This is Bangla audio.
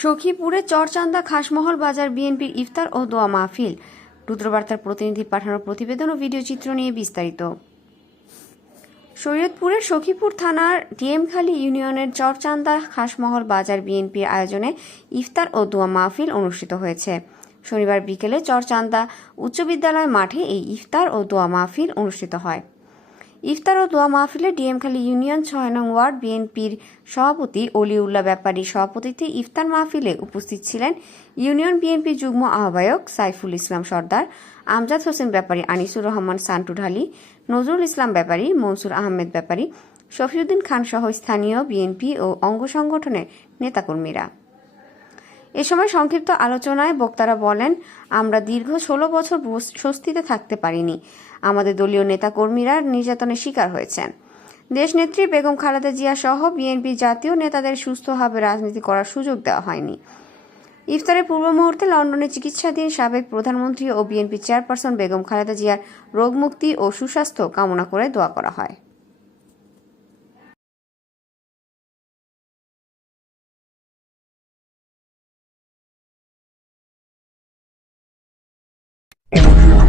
সখীপুরে চরচান্দা খাসমহল বাজার বিএনপির ইফতার ও দোয়া মাহফিল। রুদ্রবার্তার প্রতিনিধি পাঠানো প্রতিবেদন ও ভিডিও চিত্র নিয়ে বিস্তারিত। শরীয়তপুরের সখীপুর থানার ডিএমখালী ইউনিয়নের চরচান্দা খাসমহল বাজার বিএনপির আয়োজনে ইফতার ও দোয়া মাহফিল অনুষ্ঠিত হয়েছে। শনিবার বিকেলে চরচান্দা উচ্চ বিদ্যালয় মাঠে এই ইফতার ও দোয়া মাহফিল অনুষ্ঠিত হয়। ইফতার ও দোয়া মাহফিলে ডিএমখালী ইউনিয়ন ছয় নং ওয়ার্ড বিএনপির সভাপতি অলিউল্লাহ ব্যাপারী সভাপতিত্বে ইফতার মাহফিলে উপস্থিত ছিলেন ইউনিয়ন বিএনপি যুগ্ম আহ্বায়ক সাইফুল ইসলাম সর্দার, আমজাদ হোসেন ব্যাপারী, আনিসুর রহমান সান্টু ঢালি নজরুল ইসলাম ব্যাপারী, মনসুর আহমেদ ব্যাপারী, শফিউদ্দিন খান সহ স্থানীয় বিএনপি ও অঙ্গ সংগঠনের নেতাকর্মীরা। এ সময় সংক্ষিপ্ত আলোচনায় বক্তারা বলেন, আমরা দীর্ঘ ষোলো বছর স্বস্তিতে থাকতে পারিনি। আমাদের দলীয় নেতাকর্মীরা নির্যাতনের শিকার হয়েছেন। দেশনেত্রী বেগম খালেদা জিয়া সহ বিএনপি জাতীয় নেতাদের সুস্থভাবে রাজনীতি করার সুযোগ দেওয়া হয়নি। ইফতারের পূর্ব মুহূর্তে লন্ডনে চিকিৎসাধীন সাবেক প্রধানমন্ত্রী ও বিএনপি চেয়ারপারসন বেগম খালেদা জিয়ার রোগমুক্তি ও সুস্বাস্থ্য কামনা করে দোয়া করা হয়। 哦。